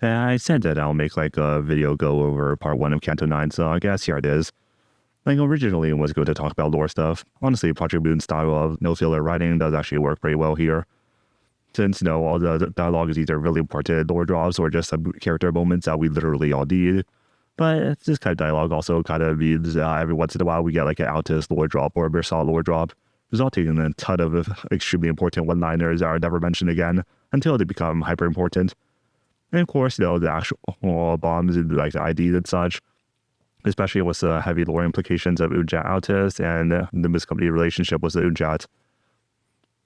I said that I'll make like a video go over part 1 of Canto 9, so I guess here it is. Like originally it was going to talk about lore stuff. Honestly, Project Moon's style of no filler writing does actually work pretty well here. Since, all the dialogue is either really important lore drops or just some character moments that we literally all need. But this kind of dialogue also kind of means every once in a while we get like an Altus lore drop or a Bersalt lore drop, resulting in a ton of extremely important one-liners that are never mentioned again until they become hyper-important. And of course, the actual bombs and like the IDs and such, especially with the heavy lore implications of Ujat Altus and the Limbus Company relationship with the Ujat.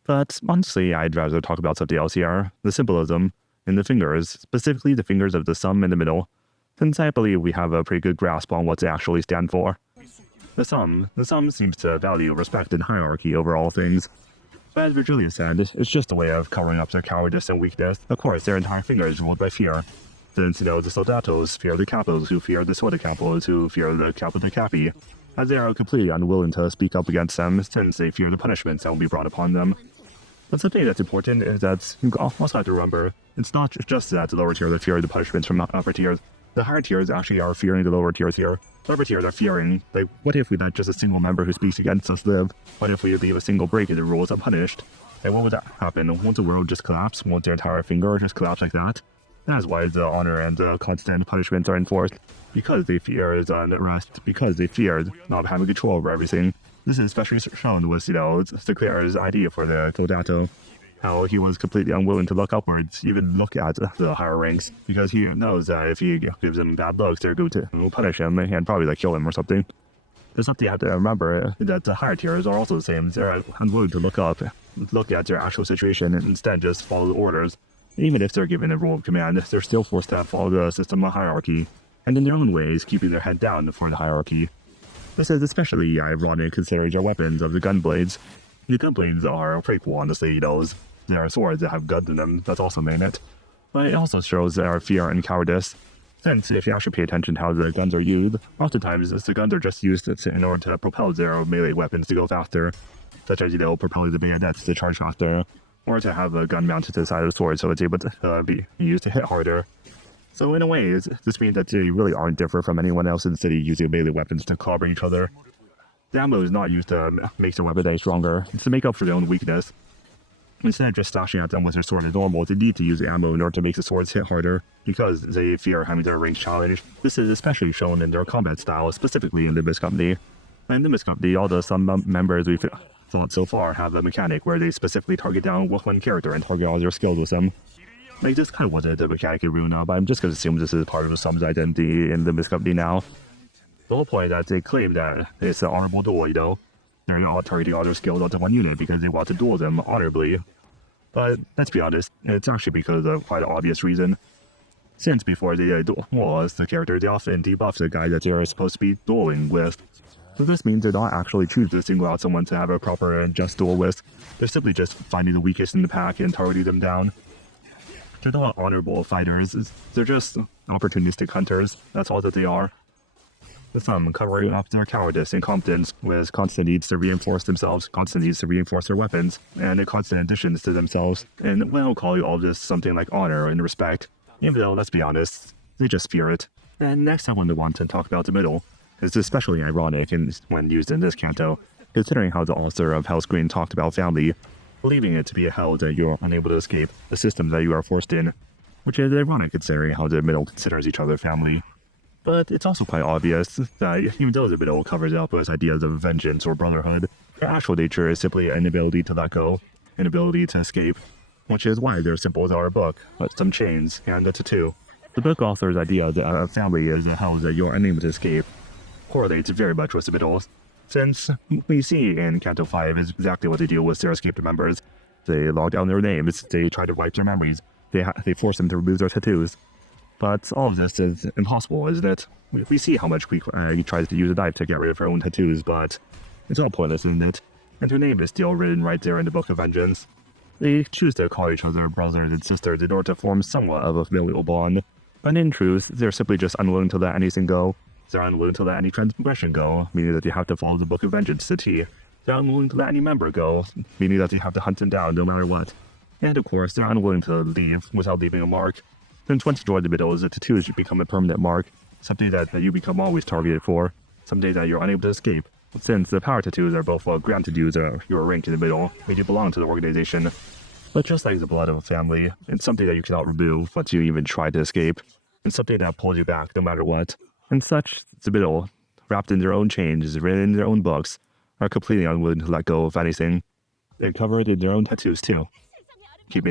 But honestly, I'd rather talk about something else here, the symbolism in the fingers, specifically the fingers of the sum in the middle, since I believe we have a pretty good grasp on what they actually stand for. The sum seems to value respect and hierarchy over all things. But as Virgilia said, it's just a way of covering up their cowardice and weakness. Of course, their entire finger is ruled by fear. Since, the soldatos fear the capos, who fear the soda capos, who fear the capo de capi, as they are completely unwilling to speak up against them since they fear the punishments that will be brought upon them. But something that's important is that you also have to remember, it's not just that the lower tiers that fear the punishments from upper tiers. The higher tiers actually are fearing the lower tiers here. The upper tiers are fearing, like, what if we let just a single member who speaks against us live? What if we leave a single break in the rules unpunished? And what would that happen? Won't the world just collapse? Won't their entire finger just collapse like that? That's why the honor and the constant punishments are enforced. Because they fear is unrest, because they fear not having control over everything. This is especially shown with, Seclair's idea for the Soldato. How he was completely unwilling to look upwards, even look at the higher ranks, because he knows that if he gives them bad looks, they're going to punish him and probably like kill him or something. There's something you have to remember, that the higher tiers are also the same. They're unwilling to look up, look at their actual situation, and instead just follow the orders. Even if they're given a role of command, they're still forced to follow the system of hierarchy, and in their own ways keeping their head down for the hierarchy. This is especially ironic considering their weapons of the gunblades. The gunblades are pretty cool, honestly, there are swords that have guns in them, that's also mainnet. But it also shows their fear and cowardice. Since if you actually pay attention to how the guns are used, oftentimes the guns are just used in order to propel their melee weapons to go faster, such as, propelling the bayonets to charge faster, or to have a gun mounted to the side of the sword so it's able to be used to hit harder. So in a way, this means that they really aren't different from anyone else in the city using melee weapons to clobber each other. The ammo is not used to make their weapon any stronger, it's to make up for their own weakness. Instead of just slashing at them with their sword as normal, they need to use the ammo in order to make the swords hit harder, because they fear having their range challenged. This is especially shown in their combat style, specifically in Limbus Company. In Limbus Company, all the some members we've thought so far have a mechanic where they specifically target down one character and target all their skills with them. Like, this kind of wasn't a mechanic in Ruina, but I'm just going to assume this is part of the Sum's identity in Limbus Company now. The whole point is that they claim that it's an honorable duel, They're not targeting all their skills onto one unit because they want to duel them honorably. But let's be honest, it's actually because of quite an obvious reason. Since before they duel as the character, they often debuff the guy that they're supposed to be dueling with. So this means they're not actually choosing to single out someone to have a proper and just duel with. They're simply just finding the weakest in the pack and targeting them down. They're not honorable fighters, they're just opportunistic hunters, that's all that they are. Some covering up their cowardice and competence with constant needs to reinforce themselves, constant needs to reinforce their weapons, and constant additions to themselves. And we'll call all this something like honor and respect, even though, let's be honest, they just fear it. And next I want to talk about the middle. It's especially ironic when used in this canto, considering how the author of Hellscreen talked about family, believing it to be a hell that you're unable to escape, a system that you are forced in, which is ironic considering how the middle considers each other family. But it's also quite obvious that even though the middle covers up with ideas of vengeance or brotherhood, their actual nature is simply an inability to let go, an ability to escape, which is why their symbols are a book, with some chains, and a tattoo. The book author's idea that a family is a hell that you're unable to escape correlates very much with the middle, since we see in Canto 5 is exactly what they do with their escaped members. They log down their names, they try to wipe their memories, they force them to remove their tattoos. But all of this is impossible, isn't it? We see how much he tries to use a knife to get rid of her own tattoos, but it's all pointless, isn't it? And her name is still written right there in the Book of Vengeance. They choose to call each other brothers and sisters in order to form somewhat of a familial bond, but in truth, they're simply just unwilling to let anything go. They're unwilling to let any transgression go, meaning that you have to follow the Book of Vengeance to T. They're unwilling to let any member go, meaning that you have to hunt them down no matter what. And of course, they're unwilling to leave without leaving a mark. Since once you join the middle, the tattoos become a permanent mark, something that you become always targeted for, something that you're unable to escape. Since the power tattoos are both granted you your rank in the middle, meaning you belong to the organization. But just like the blood of a family, it's something that you cannot remove once you even try to escape. It's something that pulls you back no matter what. And such, the middle, wrapped in their own chains, written in their own books, are completely unwilling to let go of anything. They're covered in their own tattoos too, keeping them